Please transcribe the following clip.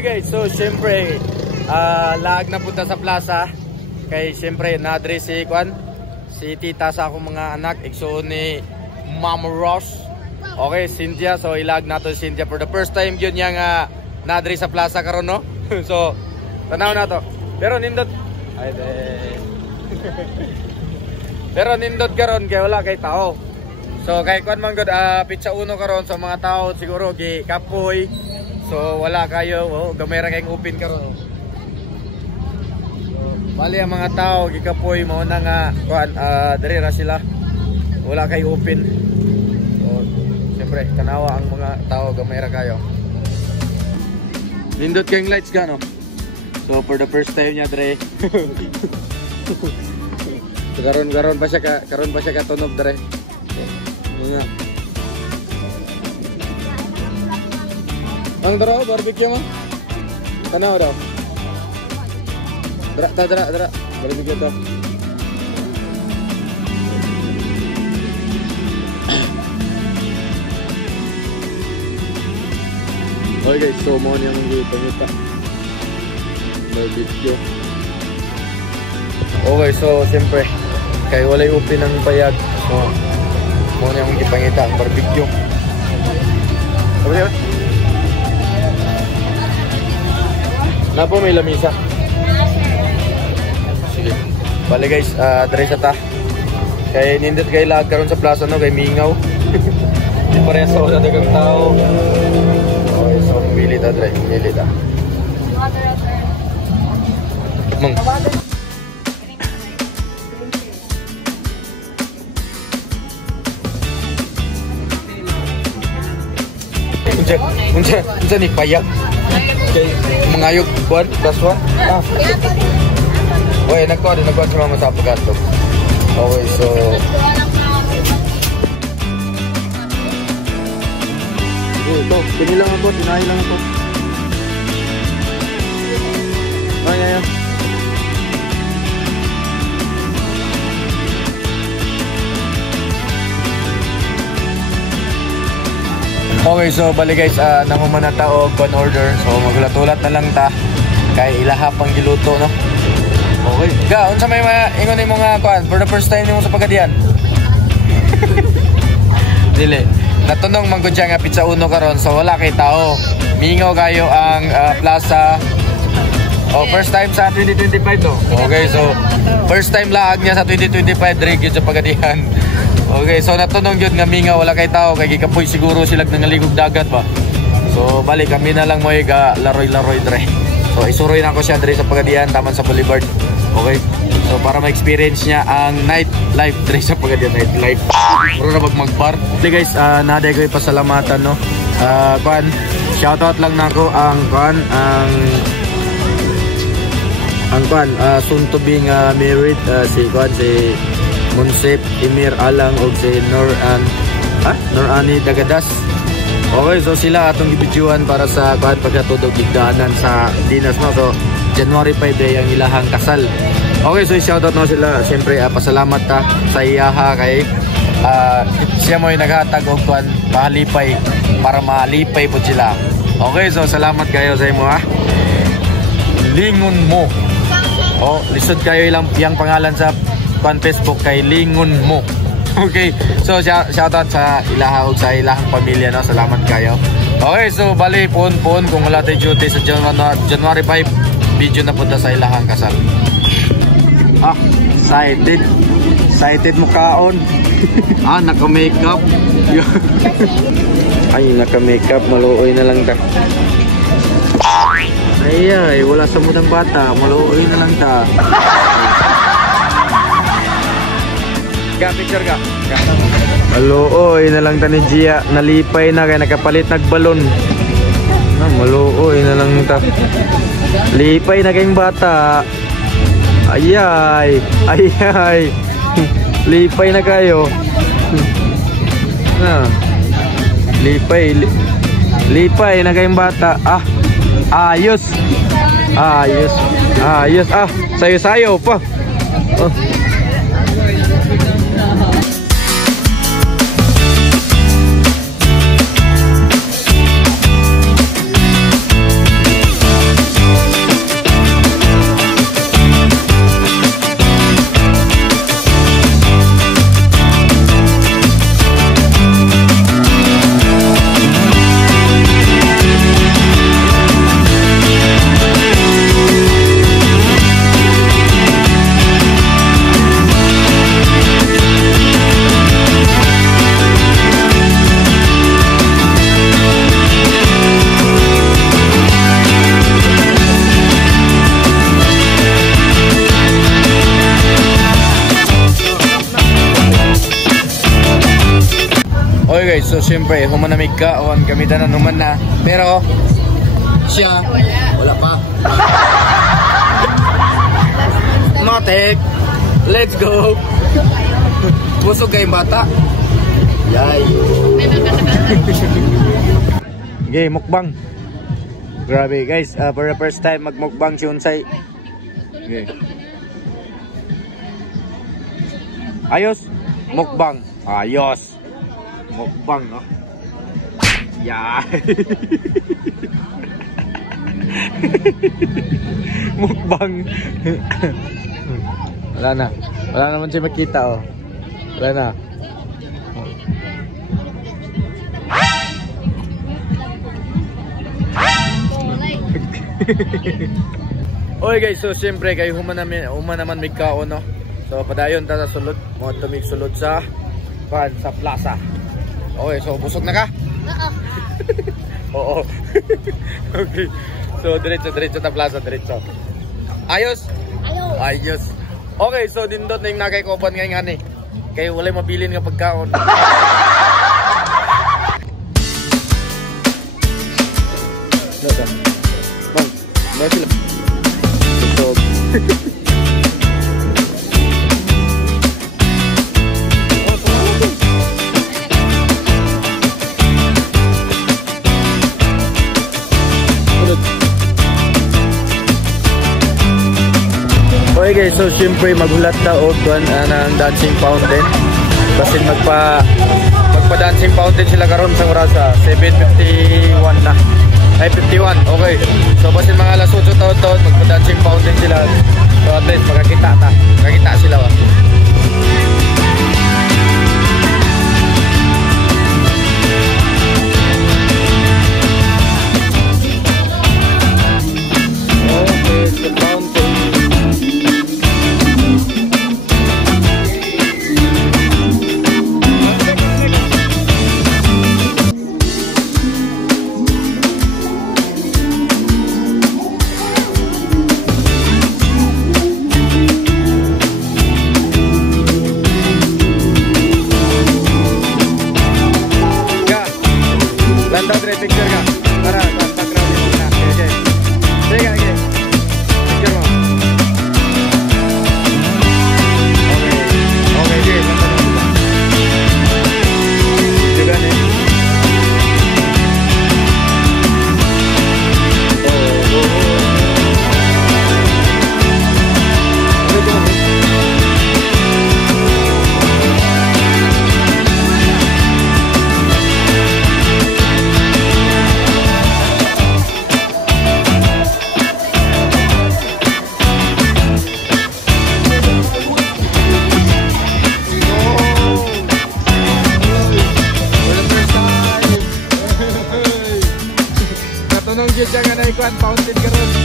Okay guys, so syempre lag na punta sa plaza. Kay syempre nadre si Kwan, si tita sa akong mga anak, igsoon ni Mama Ross. Okay, Cynthia, so ilag nato si Cynthia for the first time yun yang nadre sa plaza karon, no? So tanaw na to. Pero nindot ay de. Pero nindot karon kay wala kay tao. So kay Kwan man gud pizza uno karon sa mga tao siguro gi kapoy. So wala kayo, gamay ra kayong open karon. Bali ang mga tao gikapoy mo na nga kuan diri ra sila. Wala kay open. So syempre tanawa ang mga tao gamay ra kayo. Nindot kayong lights ka, no? So for the first time niya dre. Karon pa siya ka tunog dre. Nga. Ang dara barbecue mo? Tanaw daw. Dara. Barbecue to. Okay guys, so mo niya mong gipangita. Barbecue. Okay, so siyempre kay walay open ang payag. So mo niya mong gipangita ang barbecue. Sabi ba? Na po may lamisa. Sige. Bale guys, dire sa ta. Kay nindot kay lag karon sa plaza, no, kay mingaw. Di parehas sa dagang tao. Okay, so mili ta dire, mili ta. Mang. Unsa ni payak? Kay mangayog buwan, daswan. Oy, nagkuha sa mga sa pagkatog. Okay, so ito, pinilang ako, tinahin lang ako. Ay. Okay, so bali guys, nahuman na ta og one order. So magulatulat na lang ta kay ilahap ang giluto, no. Okay. Ga, unsa may ingon nimo nga kuan for the first time nimo sa pagadian? Dili. Natunong man gud siya nga pizza uno karon, so wala kay tao. Mingaw kayo ang plaza. Oh, first time sa 2025 no. Okay, so first time laag niya sa 2025 diri gyud sa pagadian. Okay, so natunong yun nga minga wala kay tao kay gikapoy siguro sila nangaligog dagat ba. So balik kami na lang mo ga laroy-laroy dre. So isuroy na ako siya dre sa Pagadian taman sa Boulevard. Okay. So para ma-experience niya ang night life dre sa Pagadian, night life. Puro na magbar. Okay guys, naday ko ipasalamatan, no. Kuan, shoutout lang nako ang kuan ang soon to be married si kuan si Monsep Emir Alang og si Norani Dagadas. Okay, so sila atong gibidyoan para sa pagkatudog digdaanan sa Dinas, no. So January 5 day ang ilahang kasal. Okay, so shoutout no sila. Siyempre pasalamat ta sa iyaha kay siya mo yung naghatag og pahalipay para malipay po sila. Okay, so salamat kayo sa imo ha. Lingon mo. Oh, lisod kayo ilang yang pangalan sa Facebook kay Lingon mo. Okay, so shoutout sa ilaha o sa ilahang pamilya, no. Salamat kayo. Okay, so bali pon kung wala tayo duty sa January 5 video na punta sa ilahang kasal. Excited mo kaon. Naka-makeup. Ay, naka-makeup, maluoy na lang ta. Ay, wala sa mudang bata, maluoy na lang ta. Picture ka. Maluoy na lang ta ni Gia. Nalipay na kaya nakapalit nagbalon. Maluoy na lang ta. Lipay na kayong bata. Ayay. Lipay na kayo. Lipay na kayong bata. Ayos. Sayo-sayo pa. guys, so siyempre humanamig ka o ang gamitan na naman na. Pero siya wala pa. Matek, let's go. Busog kayong bata. Yay. Okay, mukbang. Grabe guys, for the first time magmukbang si Unsay. Okay. Ayos, mukbang. Ayos. Mukbang, no? Yeah. Mukbang. Wala na. Wala naman siya makita, oh. Wala na. Okay guys, so siyempre kayo human naman may kaon, no? So padayon ta sa sulod, mo tumig sulod sa plaza. Okay, so busog na ka? Oo. Okay. So diretso ta plaza, diretso. Ayos? Ayos. Okay, so dindot na yung nakay-koban ngayon nga ni. Kayo wala mabilin nga pagkaon. Nasa? Bang, ba sila? Busog. Okay guys, so syempre magulat na o doon ng dancing fountain. Kasi magpa-dancing fountain sila karon sa oras 7:51 na. Ay 51, okay. So basin mga alas 8 taon magpa-dancing fountain sila. So at least makakita sila ba. Okay, the fountain. Picture ka para background mo na. Okay. Sige, okay. Picture mo. Okay. Okay, okay. Juga nih. Jangan naikkan fountain terus.